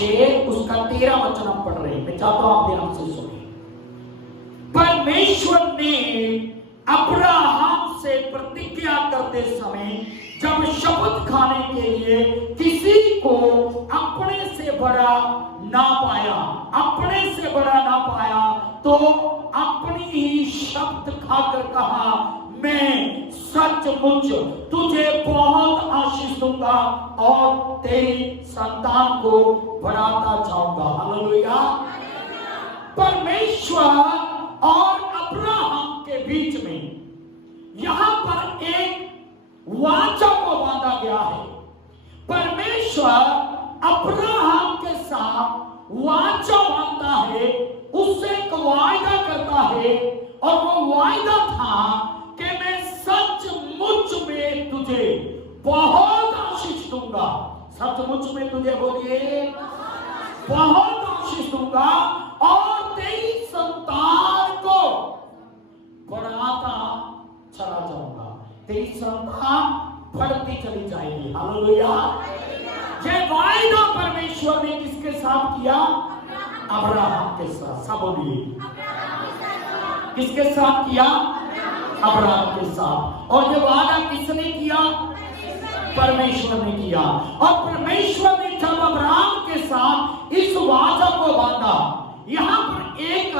6 उसका 13 वचन हम पढ़ रहे हैं। मैं चाहता हूं आप ध्यान से सुनिए। परमेश्वर ने अब्राहम से प्रतिज्ञा करते समय जब शपथ खाने के लिए किसी को अपने से बड़ा ना पाया, अपने से बड़ा ना पाया, तो अपनी ही शब्द खाकर कहा, मैं सचमुच तुझे बहुत आशीष दूंगा और तेरी संतान को बढ़ाता जाऊंगा। हालेलुया। परमेश्वर और अब्राहम के बीच में यहां पर एक वाचा को बांधा गया है। परमेश्वर अब्राहम के साथ वाचा बांधता है, उससे एक वायदा करता है, और वो वायदा था कि मैं सचमुच में तुझे बहुत आशीष दूंगा। सचमुच में तुझे बोलिए, बहुत आशीष दूंगा और तेरी संतान को बढ़ाता चला जाऊंगा। तेरी संतान बढ़ती चली जाएगी। हालेलुया। ये वायदा परमेश्वर ने किसके साथ किया? अब्राहम के साथ। सब बोलिए, किसके साथ किया? अब्राहम के साथ। और ये वादा किसने किया? परमेश्वर ने किया। और परमेश्वर ने जब अब्राहम के साथ इस वादा को बांधा, यहां पर एक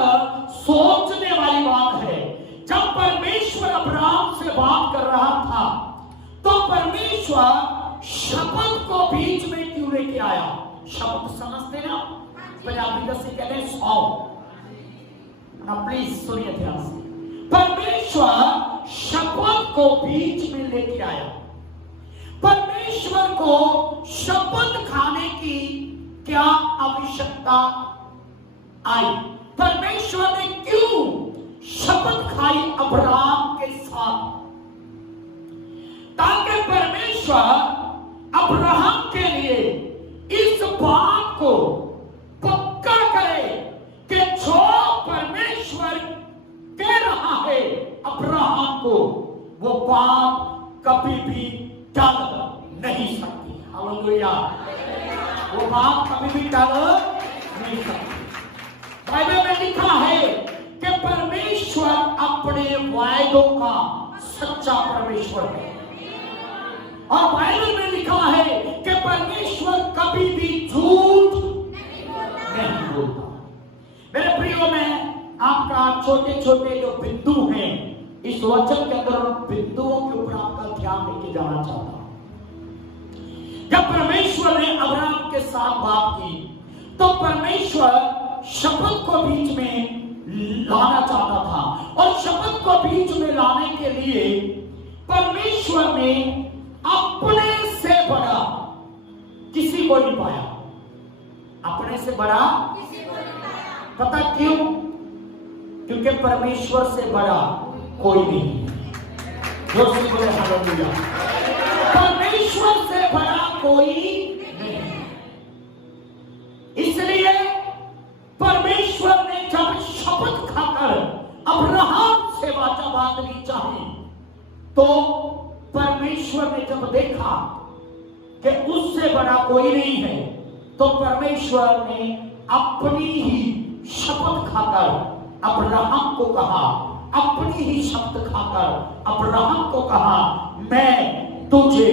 सोचने वाली बात है। जब परमेश्वर अब्राहम से बात कर रहा था, तो परमेश्वर शपथ को बीच में क्यों लेके आया? शपथ समझते ना, पंजाबी से कहते हैं सौ। प्लीज सुनिए ध्यान से। परमेश्वर शपथ को बीच में लेके आया। परमेश्वर को शपथ खाने की क्या आवश्यकता आई? परमेश्वर ने क्यों शपथ खाई अब्राहम के साथ? ताकि परमेश्वर अब्राहम के लिए इस बात को पक्का करे कि जो परमेश्वर कह रहा है अब्राहम को, वो बात कभी भी टल नहीं सकती। हालेलुया। वो बात कभी भी टल नहीं सकती। बाइबल में लिखा है कि परमेश्वर अपने वायदों का सच्चा परमेश्वर है। और बाइबल में लिखा है कि परमेश्वर कभी भी झूठ नहीं बोलता। मेरे प्रियो, में आपका छोटे छोटे जो बिंदु हैं इस वचन के अंदर, उन बिंदुओं के ऊपर आपका ध्यान लेके जाना चाहता हूं। जब परमेश्वर ने अब्राहम के साथ बात की, तो परमेश्वर शपथ को बीच में लाना चाहता था। और शपथ को बीच में लाने के लिए परमेश्वर ने अपने से बड़ा किसी को नहीं पाया। अपने से बड़ा किसी को नहीं पाया। पता क्यों? क्योंकि परमेश्वर से बड़ा कोई नहीं। जोर से बोले हालेलुया। परमेश्वर से बड़ा कोई नहीं। इसलिए परमेश्वर ने जब शपथ खाकर अब्राहम से वाचा बांधनी चाही, तो परमेश्वर ने जब देखा कि उससे बड़ा कोई नहीं है, तो परमेश्वर ने अपनी ही शपथ खाकर अब्राहम को कहा, अपनी ही शपथ खाकर अब्राहम को कहा, मैं तुझे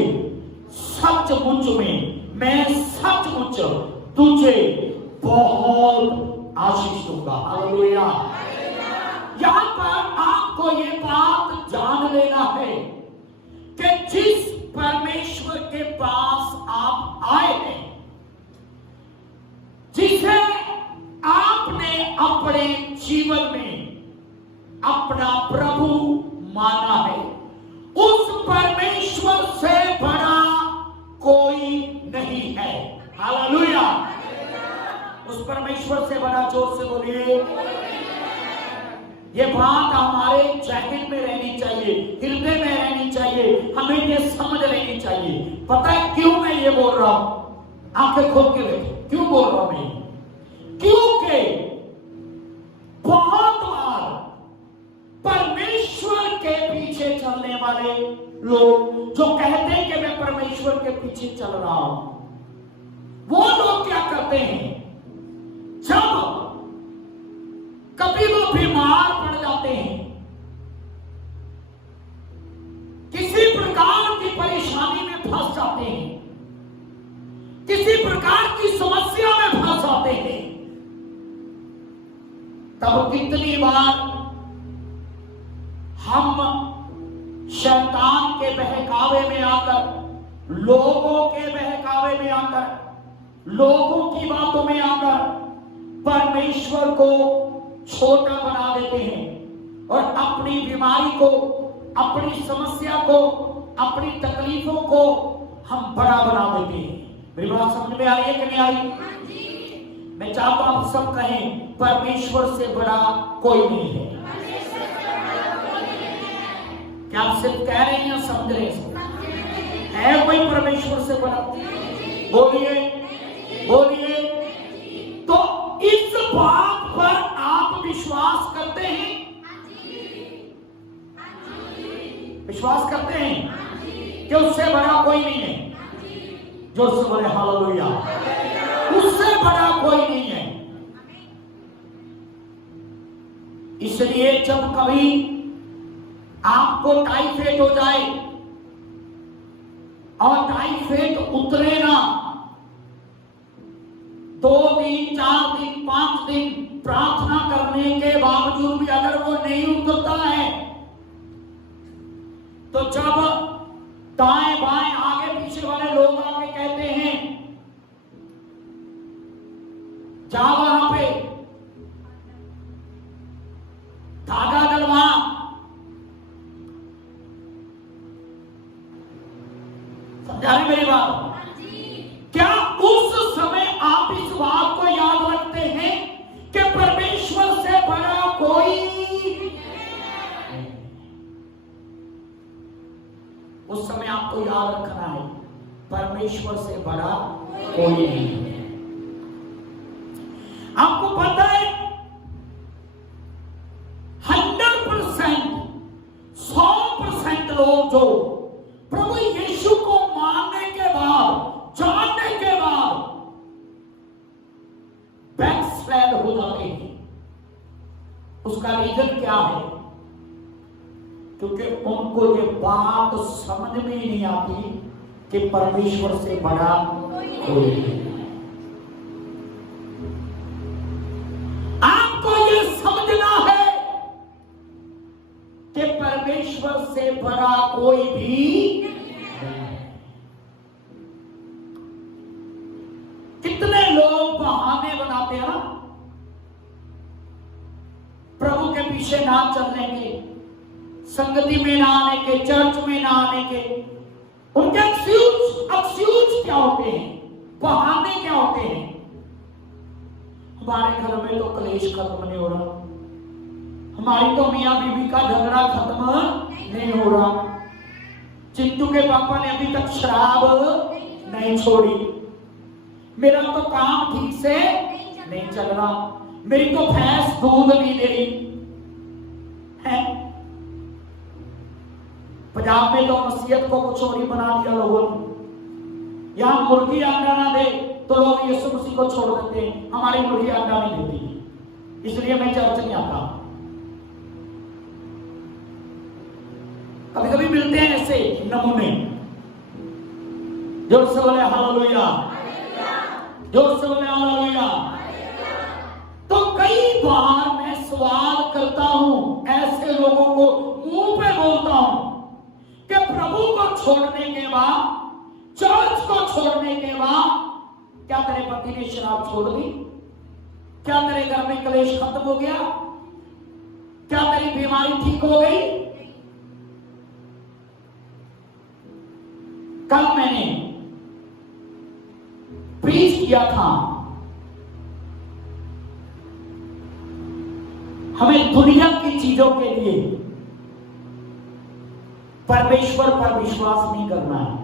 सचमुच में, मैं सचमुच तुझे बहुत आशीष दूंगा। हालेलुया। यहां पर आपको ये बात जान लेना है कि जिस परमेश्वर के पास आप आए हैं, जिसे आपने अपने जीवन में अपना प्रभु माना है, उस परमेश्वर से बड़ा कोई नहीं है। हालेलुया। उस परमेश्वर से बड़ा, जोर से बोलिए। ये बात हमारे जहन में रहनी चाहिए, हृदय में रहनी चाहिए, हमें ये समझ लेनी चाहिए। पता है क्यों मैं ये बोल रहा हूं? आंखें खोल के देखें, क्यों बोल रहा हूं मैं? क्योंकि बहुत बार परमेश्वर के पीछे चलने वाले लोग जो कहते हैं कि मैं परमेश्वर के पीछे चल रहा हूं, वो लोग क्या करते हैं? तब कितनी बार हम शैतान के बहकावे में आकर, लोगों के बहकावे में आकर, लोगों की बातों में आकर परमेश्वर को छोटा बना देते हैं और अपनी बीमारी को, अपनी समस्या को, अपनी तकलीफों को हम बड़ा बना देते हैं। मेरी बात समझ में आ रही है कि नहीं आ रही? मैं चाहता हूं आप सब कहें, परमेश्वर से बड़ा कोई नहीं है। क्या आप सिर्फ कह रहे हैं या समझ रहे हैं? है कोई परमेश्वर से बड़ा? बोलिए, बोलिए। तो इस बात पर आप विश्वास करते हैं? विश्वास करते हैं कि उससे बड़ा कोई नहीं है? जो उससे बोले हालेलुया। उससे बड़ा कोई नहीं है। इसलिए जब कभी आपको टाइफाइड हो जाए और टाइफाइड उतरे ना, 2 दिन, 4 दिन, 5 दिन प्रार्थना करने के बावजूद भी अगर वो नहीं उतरता है, तो जब दाएं बाएं आगे पीछे वाले लोग आके कहते हैं जा वहां पे धागा डलवा, समझा रहे मेरी बात? क्या उस समय आप इस बात को याद रखते हैं कि परमेश्वर से बड़ा कोई? उस समय आपको याद रखना है, परमेश्वर से बड़ा कोई नहीं है। आपको पता है 100%, 100% लोग जो प्रभु यीशु को मानने के बाद, जानने के बाद बैकस्लाइड हो जाते हैं। उसका रीजन क्या है? क्योंकि उनको ये बात समझ में ही नहीं आती कि परमेश्वर से बड़ा कोई नहीं। आपको ये समझना है कि परमेश्वर से बड़ा कोई भी नहीं। कितने लोग बहाने बनाते हैं ना प्रभु के पीछे ना चलने के, संगति में ना आने के, चर्च में ना आने के। उनके एक्सक्यूज क्या होते हैं? बहाने क्या होते हैं? हमारे घर में तो क्लेश खत्म नहीं हो रहा, हमारी तो मियां बीवी का झगड़ा खत्म नहीं हो रहा, चिंटू के पापा ने अभी तक शराब नहीं छोड़ी, मेरा तो काम ठीक से नहीं चल रहा, मेरी तो भैंस दूध नहीं दे रही है। पंजाब में तो मसीहत को कुछ और ही बना दिया लोगों ने। यहां मुर्गी अंडा ना दे तो लोग यीशु मसीह को छोड़ देते हैं। हमारी मुर्गी अंडा नहीं देती, इसलिए मैं चर्च नहीं आता। कभी कभी मिलते हैं ऐसे नमूने। जोर से बोले हालेलुया, जोर से बोले हालेलुया। तो कई बार मैं सवाल करता हूं, ऐसे लोगों को मुंह पे बोलता हूं कि प्रभु को छोड़ने के बाद, चर्च को छोड़ने के बाद, क्या तेरे पति ने शराब छोड़ दी? क्या तेरे घर में क्लेश खत्म हो गया? क्या तेरी बीमारी ठीक हो गई? कल मैंने प्रीच किया था, हमें दुनिया की चीजों के लिए परमेश्वर पर विश्वास नहीं करना है।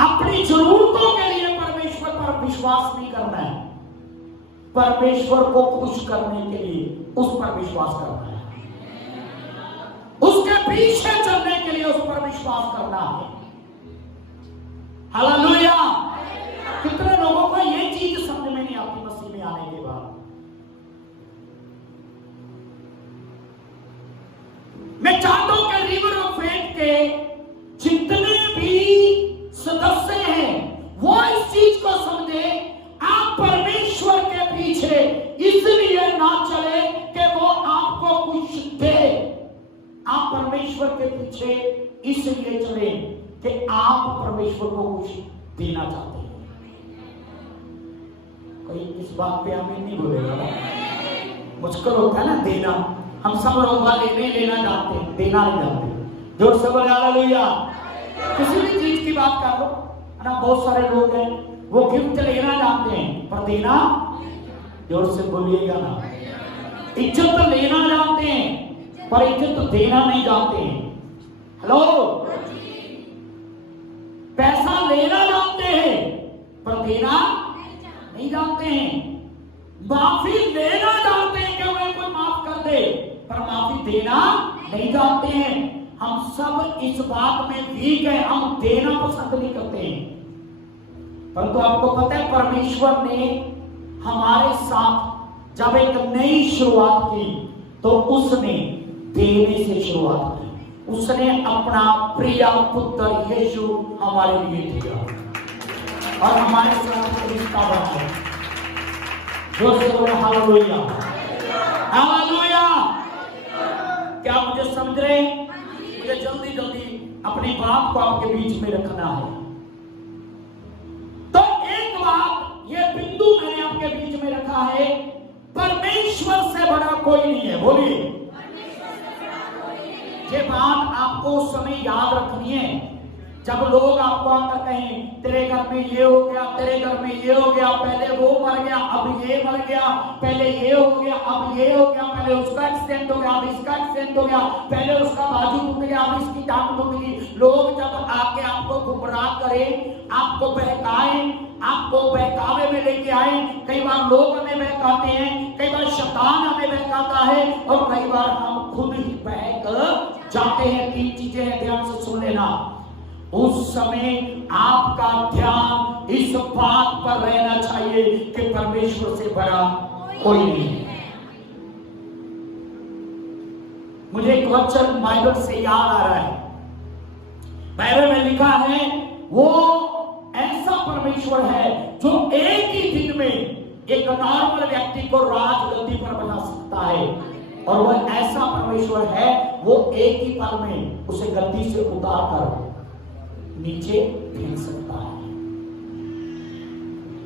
अपनी जरूरतों के लिए परमेश्वर पर विश्वास नहीं करना है। परमेश्वर को खुश करने के लिए उस पर विश्वास करना है, उसके पीछे चलने के लिए उस पर विश्वास करना है। हालेलुया। कितने लोगों को यह चीज समझ में नहीं आती मसीह में आने के बाद। मैं चाहता हूं कि रिवर ऑफ फेथ के जितने भी सदस्य हैं वो इस चीज को समझे, आप परमेश्वर के पीछे आप परमेश्वर को कुछ देना चाहते हैं। कोई इस बात पे हमें नहीं बोलेगा। मुश्किल होता है ना देना। हम सब लोग लेने लेना जानते हैं, देना नहीं जानते। जोर से बोले हालेलुया। किसी भी चीज की बात कर लो है ना, बहुत सारे लोग हैं वो गिफ्ट लेना जानते हैं पर देना, जोर से बोलिएगा ना, इज्जत तो लेना जानते हैं पर इज्जत तो देना नहीं जानते हैं। हेलो, पैसा लेना जानते हैं पर देना नहीं जानते हैं। माफी लेना जानते हैं कि हमें कोई माफ कर दे, पर माफी देना नहीं जानते हैं। हम सब इस बात में वीक है, हम देना पसंद नहीं करते हैं। परंतु आपको पता है परमेश्वर ने हमारे साथ जब एक नई शुरुआत की तो उसने देने से शुरुआत की। उसने अपना प्रिय पुत्र यीशु हमारे लिए दिया और हमारे साथ रिश्ता बनाया। जो से बोले हालेलुया, हालेलुया। क्या मुझे समझ रहे? मुझे जल्दी जल्दी अपनी बात को आपके बीच में रखना है। तो एक बात, ये बिंदु मैंने आपके बीच में रखा है, परमेश्वर से बड़ा कोई नहीं है। बोलिए, ये बात आपको उस समय याद रखनी है जब लोग आपको आकर कहें तेरे घर में ये हो गया, तेरे घर में ये हो गया, पहले वो मर गया अब ये मर गया, पहले ये हो गया अब ये हो गया, पहले उसका एक्सीडेंट हो गया अब इसका एक्सीडेंट हो गया, पहले उसका बाजू टूट गया अब इसकी टांग टूट गई। लोग जब आके आपको गुमराह करें, आपको बहकाएं, आपको बहकावे में लेके आए, कई बार लोग हमें बहकाते हैं, कई बार शैतान हमें बहकाता है और कई बार हम खुद ही बहक जाते हैं। तीन चीजें हैं, ध्यान से सुन लेना। उस समय आपका ध्यान इस बात पर रहना चाहिए कि परमेश्वर से बड़ा कोई नहीं है। मुझे एक वचन बाइबल से याद आ रहा है। बाइबल में लिखा है वो ऐसा परमेश्वर है जो एक ही दिन में एक नॉर्मल व्यक्ति को राजगद्दी पर बना सकता है, और वह ऐसा परमेश्वर है वो एक ही पल में उसे गद्दी से उतार कर नीचे फेंक सकता है।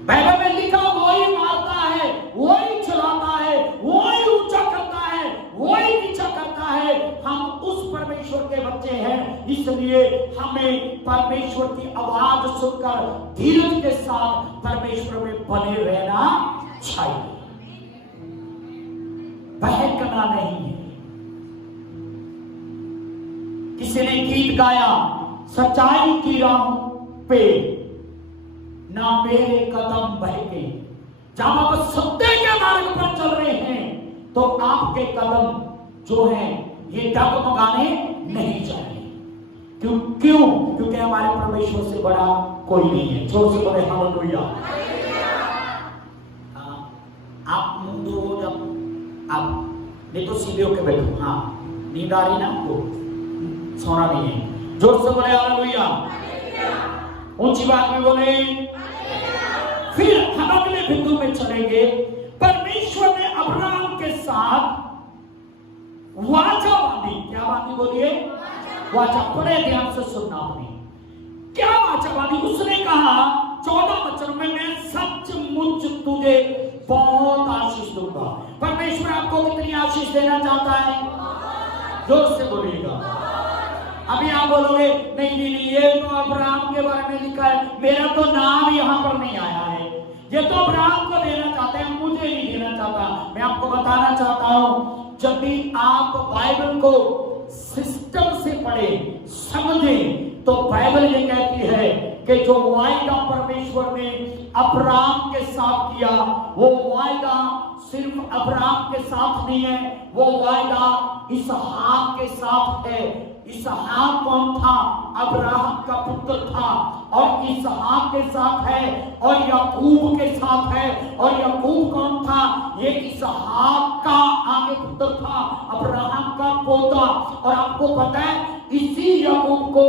बाइबल में लिखा वही मारता है, वही चलाता है, वही ऊंचा करता है, वही नीचा करता है। हम उस परमेश्वर के बच्चे हैं, इसलिए हमें परमेश्वर की आवाज सुनकर धीरज के साथ परमेश्वर में बने रहना चाहिए, बहकना नहीं है। किसी ने गीत गाया, सच्चाई की राह पे ना मेरे कदम बहके। जब आप सत्य के मार्ग पर चल रहे हैं तो आपके कदम जो हैं ये डगमगाने नहीं चाहिए। क्यों? क्योंकि हमारे परमेश्वर से बड़ा कोई नहीं है। जोर से बोले हालेलुया। आप मुंह धो, जब आप नहीं तो सीधे होके बैठो। हाँ, नींद आ रही ना आपको, सोना नहीं है। जोर से बोले हालेलुया, ऊंची बात में बोले। फिर हम अगले बिंदु में चलेंगे। परमेश्वर ने अब्राहम के साथ वाचा बांधी। क्या बांधी? बोलिए, वाचा। बड़े ध्यान से सुनना आपने। क्या वाचा बांधी? उसने कहा 14 वचन में, मैं सचमुच तुझे बहुत आशीष दूंगा। परमेश्वर आपको कितनी आशीष देना चाहता है? जोर से बोलिएगा। अभी आप बोलोगे नहीं नहीं नहीं, ये तो अब्राहम के बारे में लिखा है, मेरा तो नाम यहाँ पर नहीं आया है। ये तो अब्राहम को देना चाहते हैं, मुझे नहीं देना चाहता। मैं आपको बताना चाहता हूं, जब भी आप बाइबल को सिस्टम से पढ़े, समझे, तो बाइबल ये कहती है कि जो वायदा परमेश्वर ने अब्राहम के साथ किया, वो वायदा सिर्फ अब्राहम के साथ नहीं है, वो वायदा इसहाक के साथ है। इसहाक कौन था? अब्राहम का पुत्र था, और इसहाक के साथ है, और याकूब के साथ है। और याकूब कौन था? ये इसहाक का आगे पुत्र था, अब्राहम का पोता। और आपको पता है इसी याकूब को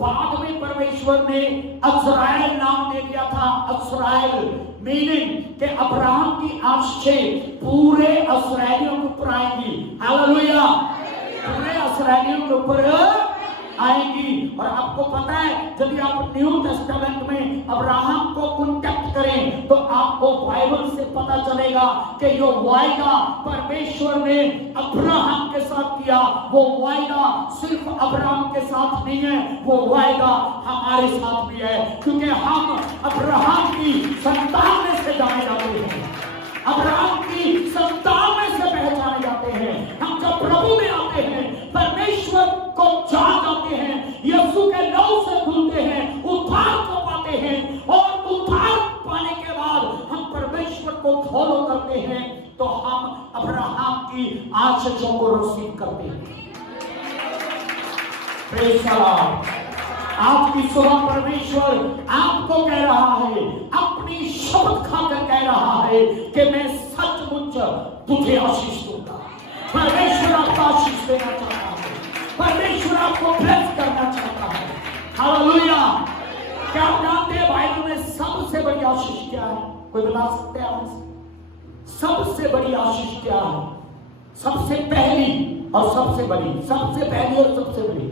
बाद में परमेश्वर ने इस्राएल नाम दे दिया था। इस्राएल मीनिंग कि अब्राहम की आशीष पूरे इस्राएलियों के ऊपर आएंगी। हालेलुया। पूरे इस्राएलियों के ऊपर आएंगी। और आपको पता है, यदि आप न्यू टेस्टामेंट में अब्राहम को कॉन्टेक्ट करें तो आपको बाइबल से पता चलेगा कि जो वायदा परमेश्वर ने अब्राहम के साथ किया, वो वायदा सिर्फ अब्राहम के साथ नहीं है, वो वायदा हमारे साथ भी है, क्योंकि हम अब्राहम की संतान में से जाने जाते हैं, अब्राहम की संतान में से पहचाने जाते हैं। हम जब प्रभु में आते हैं, परमेश्वर को जान जाते हैं, यीशु के नाम से खुलते हैं, उद्धार को पाते हैं, और उद्धार पाने के बाद हम परमेश्वर को फॉलो करते हैं, तो हम अब्राहम की आशीषों को रिसीव करते हैं। Praise the Lord. आज की सुबह परमेश्वर आपको कह रहा है, अपनी शपथ खाकर कह रहा है कि मैं सचमुच तुझे आशीष दूंगा। परमेश्वर आपको आशीष देना चाहता है, परमेश्वर आपको ब्लेस करना चाहता है। हालेलुया। क्या आप जानते हैं बाइबल में सबसे बड़ी आशीष क्या है? कोई बता सकते हैं आप? सबसे बड़ी आशीष क्या है? सबसे पहली और सबसे बड़ी, सबसे पहली और सबसे बड़ी,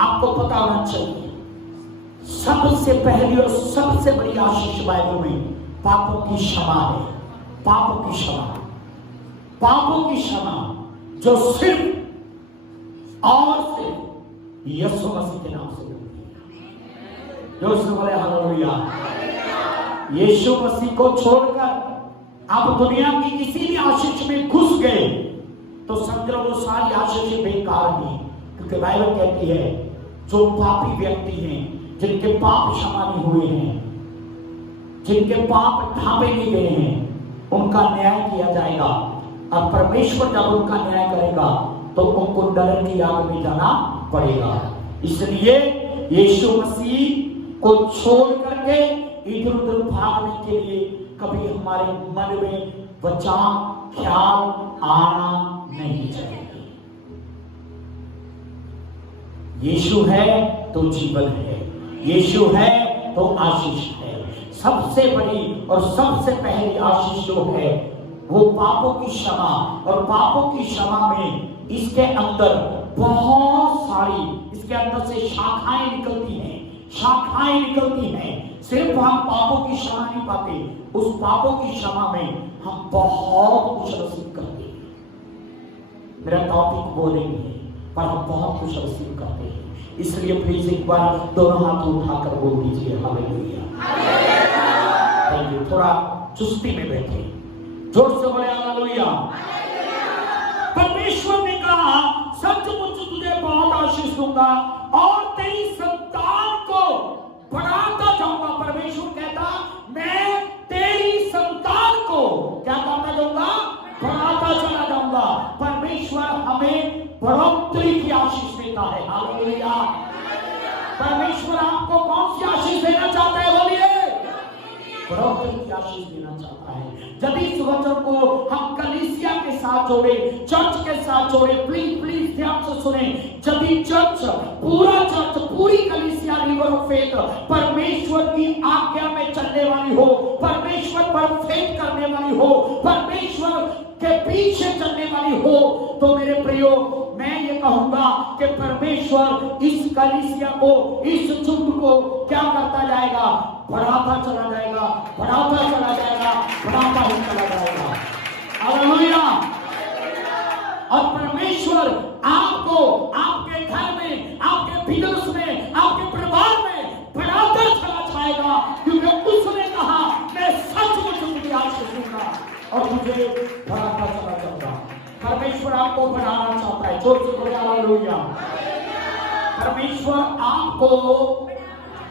आपको पता होना चाहिए। सबसे पहली और सबसे बड़ी आशीष बाइबल में पापों की क्षमा है। पापों की क्षमा, पापों की क्षमा जो सिर्फ और सिर्फ यीशु मसीह के नाम से मिलती है। जो बोले हालेलुया। यीशु मसीह को छोड़कर आप दुनिया की किसी भी आशीष में घुस गए तो समझो वो सारी आशीष बेकार नहीं, क्योंकि बाइबल कहती है जो पापी व्यक्ति हैं, जिनके पाप क्षमा नहीं हुए हैं, जिनके पाप ढांपे नहीं गए हैं, उनका न्याय किया जाएगा। और परमेश्वर जब उनका न्याय करेगा तो उनको नरक की आग में जाना पड़ेगा। इसलिए यीशु मसीह को छोड़ करके इधर उधर भागने के लिए कभी हमारे मन में विचार ख्याल आना नहीं चाहिए। यीशु है तो जीवन है, यीशु है तो आशीष है। सबसे बड़ी और सबसे पहली आशीष जो है वो पापों की क्षमा, और पापों की क्षमा में इसके अंदर बहुत सारी, इसके अंदर से शाखाएं निकलती हैं, शाखाएं निकलती हैं। सिर्फ हम पापों की क्षमा नहीं पाते, उस पापों की क्षमा में हम बहुत कुछ रिसीव करते हैं। मेरा टॉपिक वो नहीं है, पर हम बहुत कुछ रिसीव करते हैं। इसलिए प्लीज एक बार दोनों हाथ उठाकर बोल दीजिए हालेलुया। Thank you. थोड़ा चुस्ती में बैठे, जोर से बोले हालेलुया। परमेश्वर ने कहा सचमुच तुझे बहुत आशीष दूंगा और तेरी संतान को बढ़ाता जाऊंगा। परमेश्वर कहता मैं तेरी संतान को क्या करता जाऊंगा? बढ़ाता चला जाऊंगा। परमेश्वर हमें बढ़ोतरी की आशीष देता है। हालेलुया। परमेश्वर आपको कौन सी आशीष देना चाहता है? बोलिए। बढ़ोतरी की आशीष देना चाहता है। यदि इस वचन को हम कलीसिया के साथ जोड़े, चर्च के साथ जोड़े, प्लीज ध्यान से सुने। यदि चर्च, पूरा चर्च, पूरी कलीसिया रिवर ऑफ फेथ परमेश्वर की आज्ञा में चलने वाली हो, परमेश्वर पर फेथ करने वाली हो, परमेश्वर के पीछे चलने वाली हो, तो मेरे प्रियो मैं ये कहूंगा कि परमेश्वर इस कलीसिया को, इस झुंड को क्या करता जाएगा? बढ़ाता चला जाएगा, बढ़ाता चला जाएगा, बढ़ाता ही चला जाएगा। हालेलुया। और परमेश्वर आपको आपके घर में, आपके बिजनेस में, आपके परिवार में बढ़ाता चला जाएगा, क्योंकि उसने कहा मैं सचमुच तुझे आशीष दूंगा और तुझे बढ़ाता चला जाऊंगा। परमेश्वर आपको बढ़ाना चाहता है। जोर से बोले हालेलुया। परमेश्वर आपको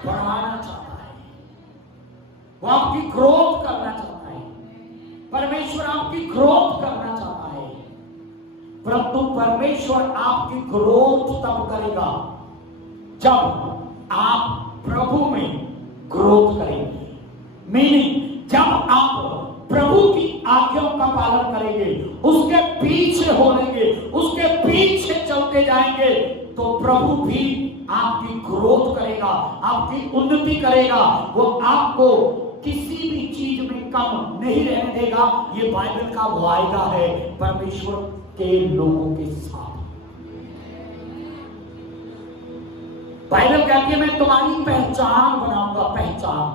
बढ़ाना चाहता है, वो आपकी ग्रोथ करना चाहता है। परमेश्वर आपकी ग्रोथ करना चाहता है, परंतु परमेश्वर आपकी ग्रोथ तब करेगा जब आप प्रभु में ग्रोथ करेंगे। मीनिंग जब आप प्रभु की आज्ञाओं का पालन करेंगे, उसके पीछे होंगे, उसके पीछे चलते जाएंगे, तो प्रभु भी आपकी ग्रोथ करेगा, आपकी उन्नति करेगा। वो आपको किसी भी चीज में कम नहीं रहने देगा। ये बाइबल का वायदा है परमेश्वर के लोगों के साथ। बाइबल कहती है मैं तुम्हारी पहचान बनाऊंगा, पहचान।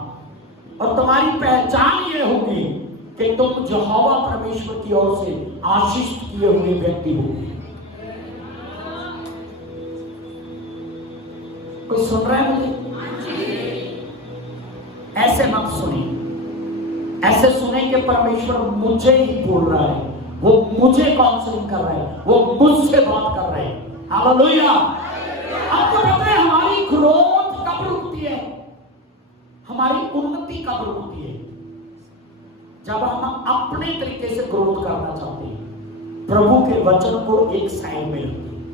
और तुम्हारी पहचान ये होगी कि तुम यहोवा परमेश्वर की ओर से आशीष किए हुए व्यक्ति होगे। कोई सुन रहा है मुझे? ऐसे मत सुनिए, ऐसे सुने कि परमेश्वर मुझे ही बोल रहा है, वो मुझे काउंसलिंग कर रहा है, वो मुझसे बात कर रहे हैं। हालेलुया। आपको पता है हमारी ग्रोथ कब रुकती है, हमारी उन्नति कब रुकती है? जब हम अपने तरीके से ग्रोथ करना चाहते हैं, प्रभु के वचन को एक साइड में रखते हैं।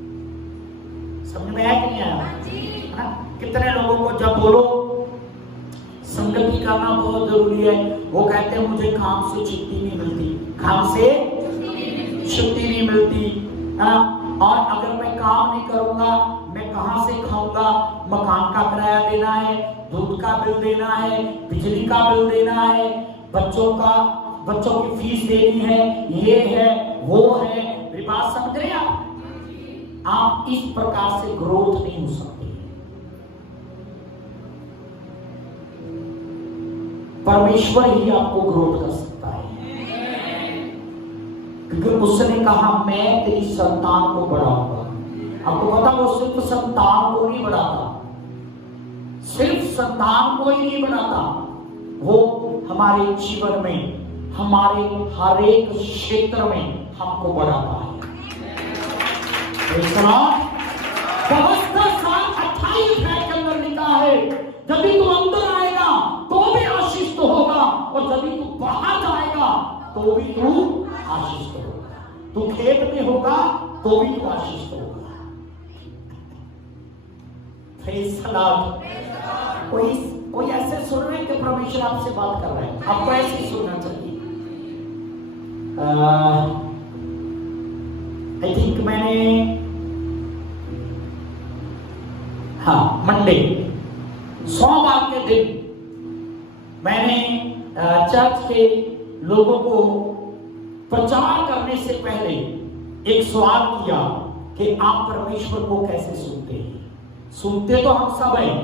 समझ में आया कि नहीं आया? कितने लोगों को जब बोलो संगति करना बहुत जरूरी है, वो कहते हैं मुझे काम से छुट्टी नहीं मिलती, काम से छुट्टी नहीं मिलती। और अगर मैं काम नहीं करूंगा मैं कहां से खाऊंगा? मकान का किराया देना है, दूध का बिल देना है, बिजली का बिल देना है, बच्चों की फीस देनी है, ये है वो है। मेरी बात समझ रहे हैं आप? इस प्रकार से ग्रोथ नहीं हो सकती। परमेश्वर ही आपको ग्रोथ कर सकता है, क्योंकि उसने कहा मैं तेरी संतान को बढ़ाऊंगा। आपको पता वो सिर्फ संतान को नहीं बढ़ाता, सिर्फ संतान को ही नहीं बढ़ाता, वो हमारे जीवन में, हमारे हर एक क्षेत्र में हमको बढ़ाता है। व्यवस्था 28 के अंदर लिखा है यदि तू अंदर आएगा तो भी आशीष तो होगा, और यदि तू बाहर जाएगा तो भी तू आशीष तो होगा। तू खेत में होगा तो भी तू आशीष तो होगा। कोई ऐसे सुन रहे हैं कि परमेश्वर आपसे बात कर रहा है, आपको ऐसे ही सुनना चाहिए। आई थिंक मैंने मंडे सोमवार के दिन मैंने चर्च के लोगों को प्रचार करने से पहले एक सवाल किया कि आप परमेश्वर को कैसे सुनते हैं? सुनते तो हम सब हैं,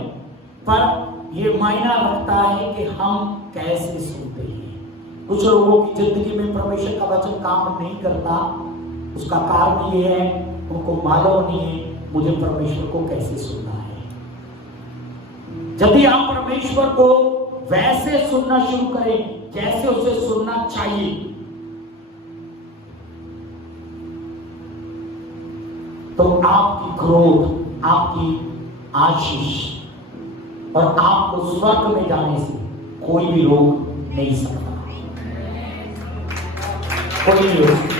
पर यह मायना रखता है कि हम कैसे सुनते हैं। कुछ लोगों की जिंदगी में परमेश्वर का वचन काम नहीं करता, उसका कारण ये है उनको मालूम नहीं है मुझे परमेश्वर को कैसे सुनना है। यदि आप परमेश्वर को वैसे सुनना शुरू करें जैसे उसे सुनना चाहिए, तो आपकी ग्रोथ, आपकी आशीष और आपको स्वर्ग में जाने से कोई भी रोक नहीं सकता, कोई भी रोक।